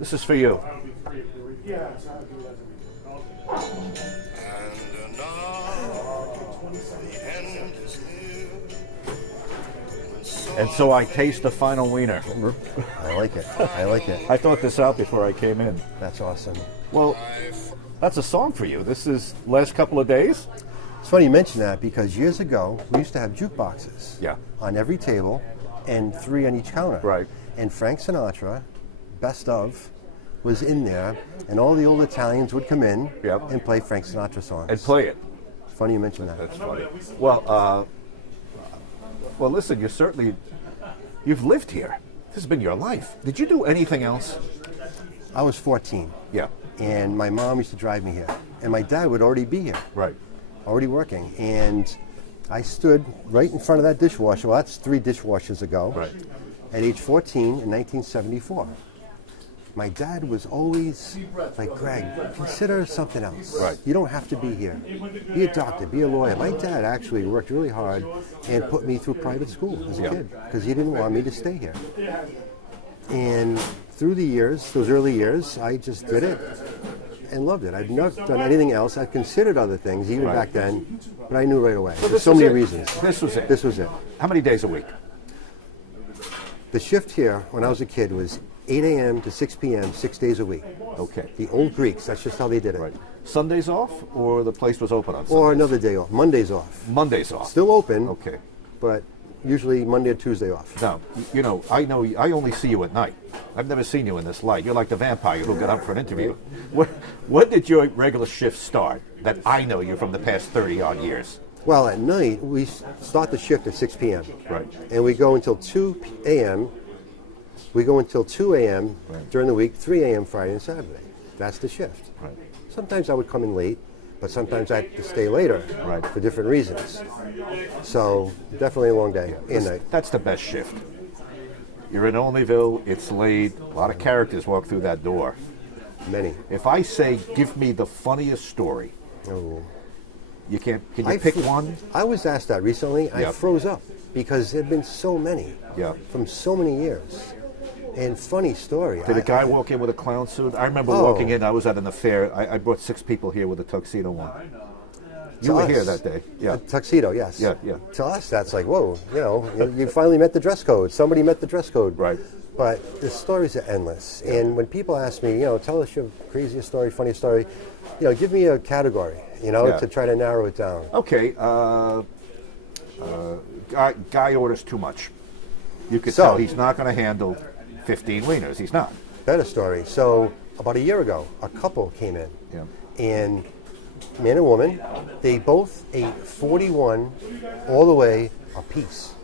This is for you. And so I taste the final wiener. I like it. I like it. I thought this out before I came in. That's awesome. Well, that's a song for you. This is last couple of days? It's funny you mention that because years ago, we used to have jukeboxes on every table and 3 on each counter. Right. And Frank Sinatra, Best Of, was in there, and all the old Italians would come in and play Frank Sinatra songs. And play it. It's funny you mention that. That's funny. Well, listen, you've lived here. This has been your life. Did you do anything else? I was 14. Yeah. And my mom used to drive me here. And my dad would already be here. Right. Already working. And I stood right in front of that dishwasher. Well, that's 3 dishwashers ago. Right. At age 14 in 1974. My dad was always like, Greg, consider something else. Right. You don't have to be here. Be a doctor, be a lawyer. My dad actually worked really hard and put me through private school as a kid because he didn't want me to stay here. And through the years, those early years, I just did it and loved it. I'd not done anything else. I'd considered other things even back then, but I knew right away. There's so many reasons. This was it. This was it. How many days a week? The shift here when I was a kid was 8 a.m. to 6 p.m., 6 days a week. Okay. The old Greeks, that's just how they did it. Right. Sundays off, or the place was open on Sundays? Or another day off. Mondays off. Mondays off. Still open. Okay. But usually Monday or Tuesday off. Now, I only see you at night. I've never seen you in this light. You're like the vampire who got up for an interview. When did your regular shift start that I know you from the past 30-odd years? Well, at night, we start the shift at 6 p.m. Right. And we go until 2 a.m. We go until 2 a.m. during the week, 3 a.m. Friday and Saturday. That's the shift. Right. Sometimes I would come in late, but sometimes I had to stay later for different reasons. So definitely a long day and night. That's the best shift. You're in Olneyville, it's late, a lot of characters walk through that door. Many. If I say, give me the funniest story, can you pick one? I was asked that recently. Yep. I froze up because there have been so many from so many years. And funny story. Did a guy walk in with a clown suit? I remember walking in, I was at an affair. I brought 6 people here with a tuxedo on. You were here that day. Yeah. A tuxedo, yes. Yeah. To us, that's like, whoa, you finally met the dress code. Somebody met the dress code. Right. But the stories are endless. And when people ask me, tell us your craziest story, funniest story, give me a category, to try to narrow it down. Okay. Guy orders too much. You could tell he's not going to handle 15 wieners. He's not. Better story. So about a year ago, a couple came in. Yeah. And man and woman, they both ate 41 all the way a piece.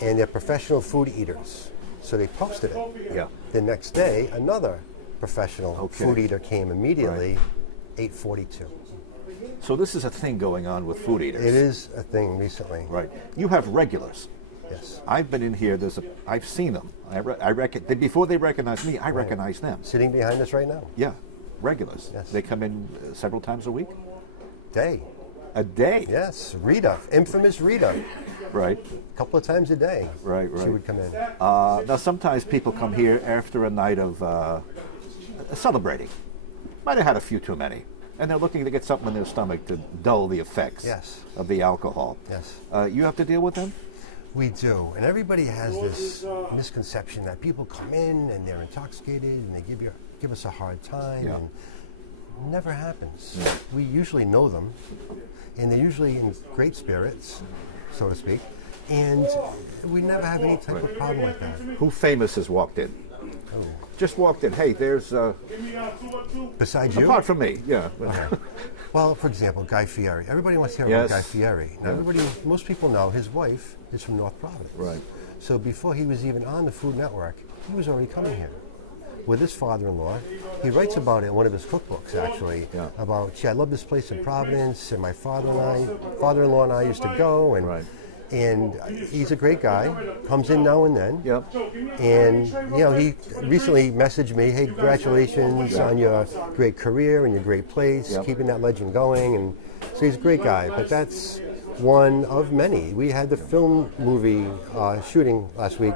And they're professional food eaters. So they posted it. Yeah. The next day, another professional food eater came immediately, ate 42. So this is a thing going on with food eaters. It is a thing recently. Right. You have regulars. Yes. I've been in here. I've seen them. Before they recognize me, I recognize them. Sitting behind us right now. Yeah, regulars. Yes. They come in several times a week. Day. A day. Yes, Rita, infamous Rita. Right. A couple of times a day. Right. She would come in. Now sometimes people come here after a night of celebrating. Might have had a few too many. And they're looking to get something in their stomach to dull the effects of the alcohol. Yes. You have to deal with them? We do. And everybody has this misconception that people come in and they're intoxicated and they give us a hard time. Yeah. And it never happens. Yeah. We usually know them, and they're usually in great spirits, so to speak. And we never have any type of problem like that. Who famous has walked in? Oh. Just walked in. Hey, there's... Besides you? Apart from me, yeah. Okay. Well, for example, Guy Fieri. Everybody wants to hear about Guy Fieri. Now, most people know his wife is from North Providence. Right. So before he was even on the Food Network, he was already coming here with his father-in-law. He writes about it in one of his cookbooks, actually, about, I love this place in Providence, and my father-in-law and I used to go, and he's a great guy, comes in now and then. Yep. And, he recently messaged me, hey, congratulations on your great career and your great place, keeping that legend going. And so he's a great guy, but that's one of many. We had the film movie shooting last week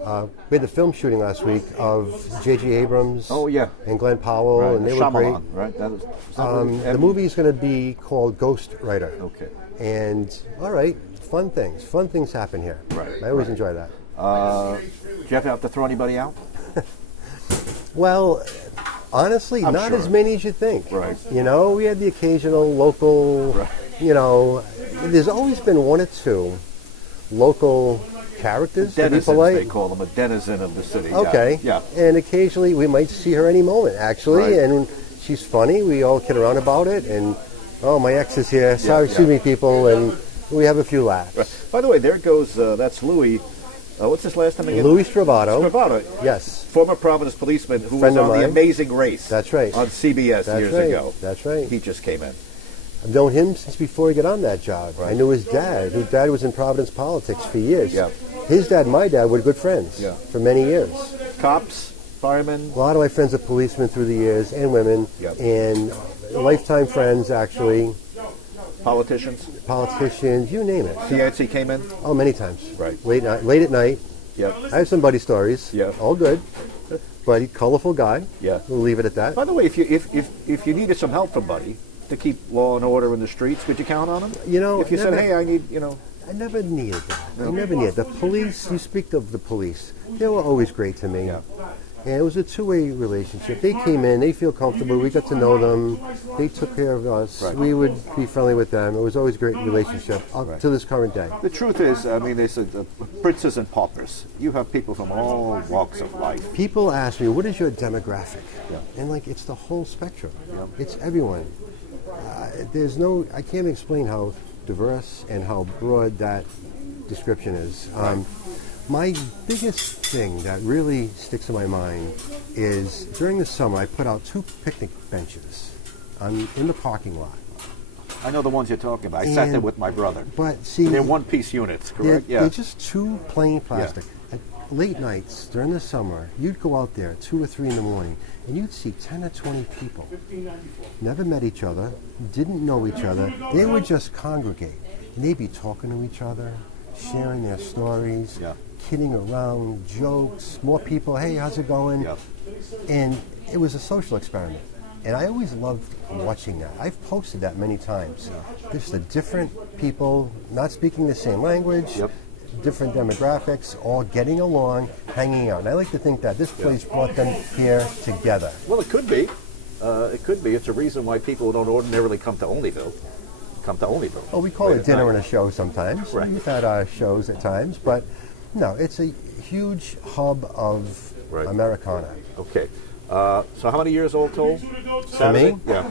We had the film shooting last week of J.J. Abrams. Oh, yeah. And Glenn Powell, Right, and they were Shyamalan, great. right? That was, The movie is going to be called Ghost Writer. Okay. And, all right, fun things happen here. Right, I always enjoy that. Do you ever have to throw anybody out? Well, honestly, I'm not sure. as many as you think. Right. You know, we had the occasional local, Right. you know, there's always been one or two local characters, to be Denizens, polite. they call them, a denizen of the city. Okay. Yeah. And occasionally we might see her any moment, actually, Right. and she's funny. We all kid around about it, and oh, my ex is here. Sorry, excuse me, people, and we have a few laughs. Right. By the way, there goes, that's Louis. What's his last name again? Louis Stravato. Stravato. Yes. Former Providence policeman who Friend was of on The mine. Amazing Race. That's right. On CBS That's years right. ago. That's right. He just came in. I've known him since before he got on that job. I knew his dad. His dad was in Providence politics for years. Yeah. His dad and my dad were good friends for many years. Cops, firemen. A lot of my friends are policemen through the years, and women, Yep. and lifetime friends, actually, Politicians. politicians, you name it. Fiancee came in. Oh, many times. Right. Late at night. Yep. I have some buddy stories. Yeah. All good. But he's a colorful guy. Yeah. We'll leave it at that. By the way, if you needed some help from Buddy to keep law and order in the streets, could you count on him? You know, if you said, "Hey, I need," I never needed that. I never needed the police. You speak of the police. They were always great to me. Yeah. And it was a two-way relationship. They came in, they feel comfortable, we got to know them, they took care of us, Right. we would be friendly with them. It was always a great relationship up Right. to this current day. The truth is, I mean, they said princes and paupers. You have people from all walks of life. People ask me, what is your demographic? Yeah. And like, it's the whole spectrum. Yeah. It's everyone. I can't explain how diverse and how broad that description is. My biggest thing that really sticks in my mind is during the summer I put out 2 picnic benches in the parking lot. I know the ones you're talking about. I sat there with my brother. But see, They're one-piece units, correct? they're just 2 plain plastic. At late nights during the summer, you'd go out there 2 or 3 in the morning and you'd see 10 or 20 people. Never met each other, didn't know each other. They would just congregate. And they'd be talking to each other, sharing their stories, kidding around, jokes, more people, hey, how's it going? Yeah. And it was a social experiment. And I always loved watching that. I've posted that many times. Just the different people, not speaking the same language, different demographics, all getting along, hanging out. And I like to think that this place brought them here together. Well, it could be. It could be. It's a reason why people who don't ordinarily come to Olneyville come to Olneyville. Oh, we call Late it at dinner night. and a show sometimes. Right. We've had our shows at times, but no, it's a huge hub of Americana. Okay. So how many years old told? For me? Yeah.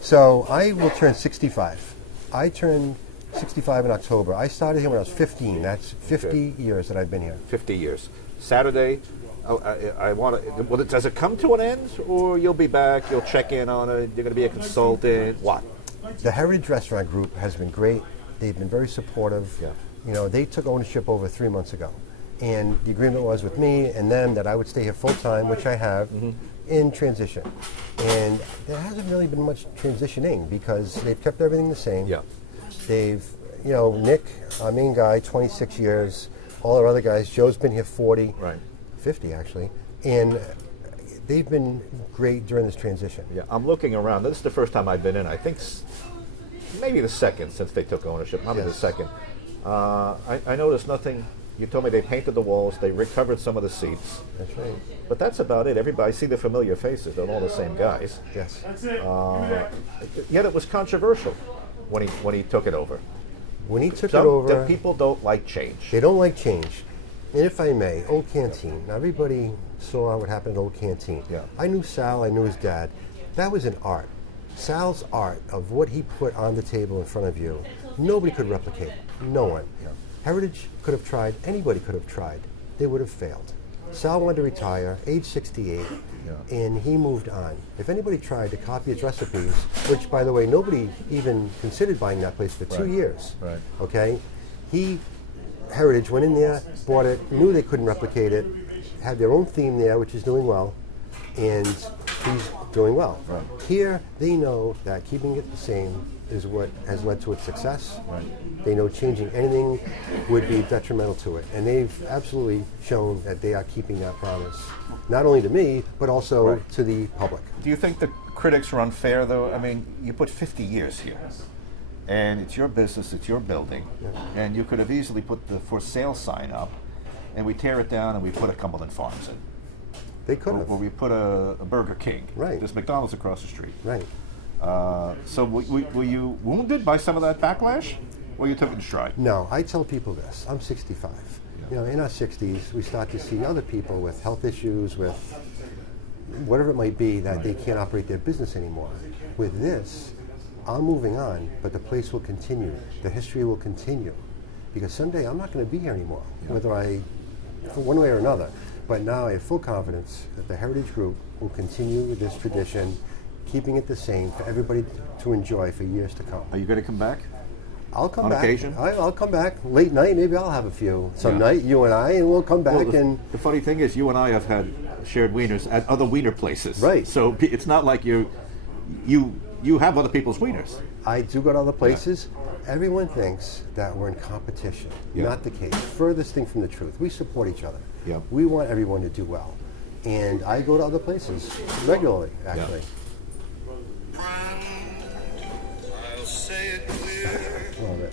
So I will turn 65. I turned 65 in October. I started here when I was 15. That's 50 years that I've been here. 50 years. Saturday, I want to. Well, does it come to an end, or you'll be back? You'll check in on it. You're going to be a consultant. What? The Heritage Restaurant Group has been great. They've been very supportive. Yeah. You know, they took ownership over 3 months ago, and the agreement was with me and them that I would stay here full time, which I have, in transition. And there hasn't really been much transitioning because they've kept everything the same. Yeah. They've, you know, Nick, our main guy, 26 years. All our other guys, Joe's been here 40, Right. 50 actually, and they've been great during this transition. Yeah. I'm looking around. This is the first time I've been in. I think maybe the second since they took ownership. Maybe the second. I noticed nothing. You told me they painted the walls. They recovered some of the seats. That's right. But that's about it. Everybody, I see the familiar faces. They're all the same guys. Yes. Yet it was controversial when he took it over. When he took The it over, people don't like change. they don't like change. And if I may, Old Canteen. Now everybody saw what happened at Old Canteen. Yeah. I knew Sal, I knew his dad. That was an art. Sal's art of what he put on the table in front of you, nobody could replicate. No one. Yeah. Heritage could have tried, anybody could have tried. They would have failed. Sal wanted to retire, age 68, and he moved on. If anybody tried to copy his recipes, which, by the way, nobody even considered buying that place for 2 years, Right. okay? Heritage went in there, bought it, knew they couldn't replicate it, had their own theme there, which is doing well, and he's doing well. Right. Here, they know that keeping it the same is what has led to its success. Right. They know changing anything would be detrimental to it. And they've absolutely shown that they are keeping that promise, not only to me, but also Right. to the public. Do you think the critics are unfair, though? I mean, you put 50 years here, and it's your business, it's your building, and you could have easily put the for sale sign up, and we tear it down and we put a Cumberland Farms in. They could have. Or we put a Burger King. Right. There's McDonald's across the street. Right. So were you wounded by some of that backlash, or you took it in stride? No, I tell people this. I'm 65. You know, in our 60s, we start to see other people with health issues, with whatever it might be, that they can't operate their business anymore. With this, I'm moving on, but the place will continue. The history will continue. Because someday I'm not going to be here anymore, whether for one way or another. But now I have full confidence that the Heritage Group will continue this tradition, keeping it the same for everybody to enjoy for years to come. Are you going to come back? I'll come On back. occasion? I'll come back late night. Maybe I'll have a few some night, you and I, and we'll come back. Well, the funny thing is, you and I have had shared wieners at other wiener places. Right. So it's not like you have other people's wieners. I do go to other places. Everyone thinks that we're in competition. Not the case. Furthest thing from the truth. We support each other. Yeah. We want everyone to do well. And I go to other places regularly, actually. I'll say it clear. Love it.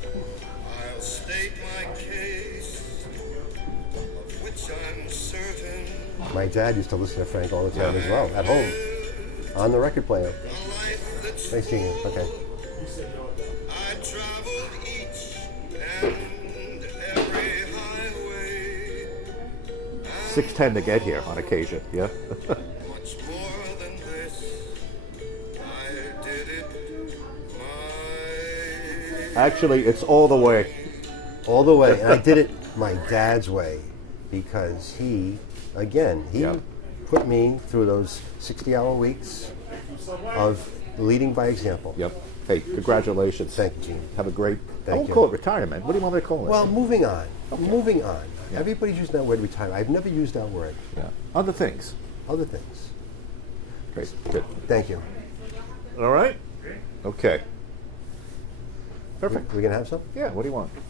I'll state my case, of which I'm certain. My dad used to listen to Frank all the time as well, at home, on the record player. A life that's Nice seeing you. Okay. I traveled each and every highway. 6:10 to get here on occasion. Yeah. Much more than this, I did it my Actually, it's all the way. All the way. And I did it my dad's way because he put me through those 60-hour weeks of leading by example. Yep. Hey, congratulations. Thank you, Gene. Have a great. I Thank won't you. call it retirement. What do you want me to call it? Well, moving on. Okay. Moving on. Yeah. Everybody's using that word retirement. I've never used that word. yeah. Other things. Other things. Great. Good. Thank you. All right. Okay. Perfect. We gonna have some? Yeah. What do you want?